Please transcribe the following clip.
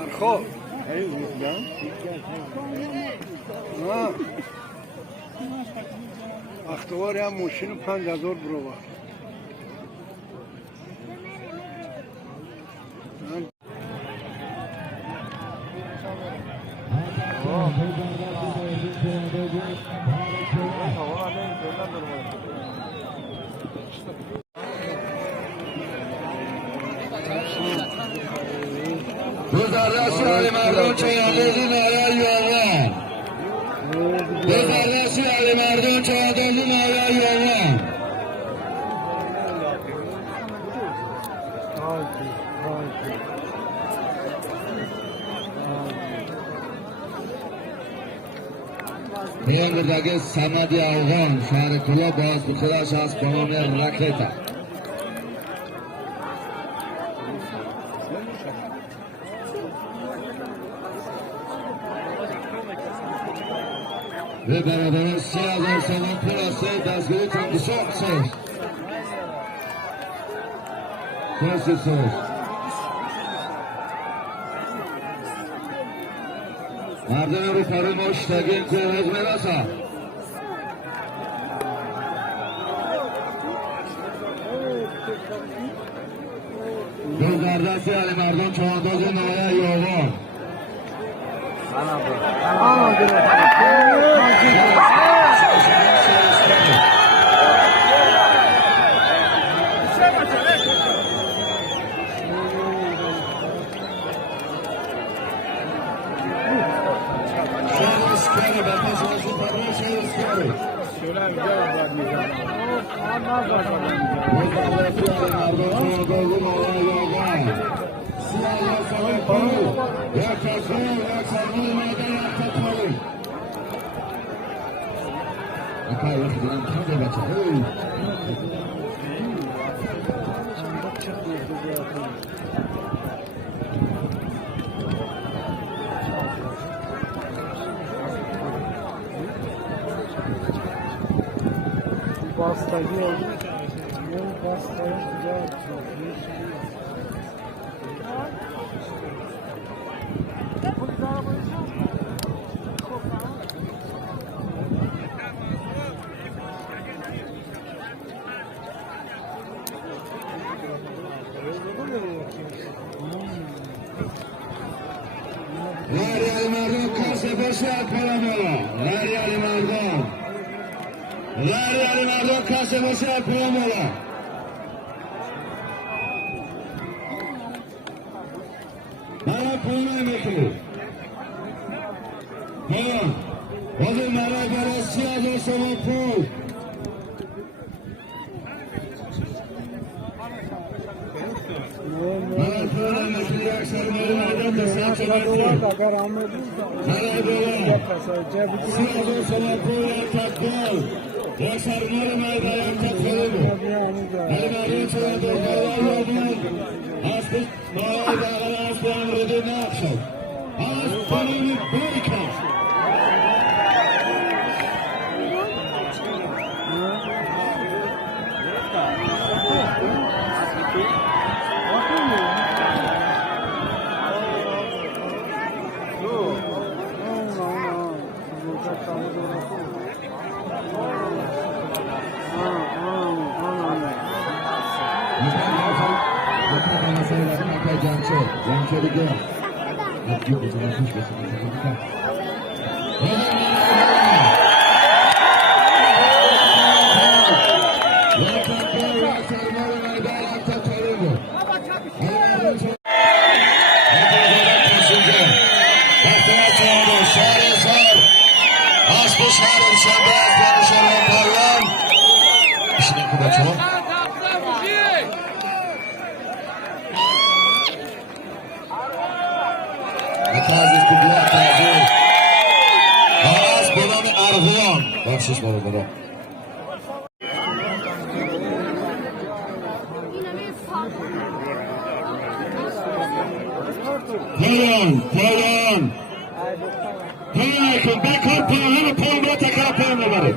Arxo. Axtavor هم ماشین 5000 برو. گزارش علی مردم چهاردازی نایه یوان گزارش علی مردم چهاردازی نایه یوان میان بردگه سمدی اوغان شهر کلا باز بخداش از بنام رکیتا به برادران 30,000 سامان پول هسته دستگیری کندیشن سوز کسی سوز مردم رو فرو مشتگین که حجم رسا دو دردستی علی مردم چهارداز نایه یوان باستگی اون باستگی جا لاری علی مردم کاسه باشد پرامالا لاری علی مردم لاری علی مردم کاسه باشد پرامالا برای پونه میکنی پایان بازی مرای برای 30,000 سامان پول برای پونه میکنی اکثر مالی مردم دستان چمت اگر آمدی برای دولا 30,000 سامان پول یک تکبال یک سرمال مرده یک تکباله علی مردم چرا دولا یادون از پیش ماهای بغل از بیان رده نقشد از پنونی بریکن جانچه دیگه ابدی بزنم پیش بسید بخشش برو برو پایان پایان پایان کن بکن پایان پایان را تکر پایان ببرید.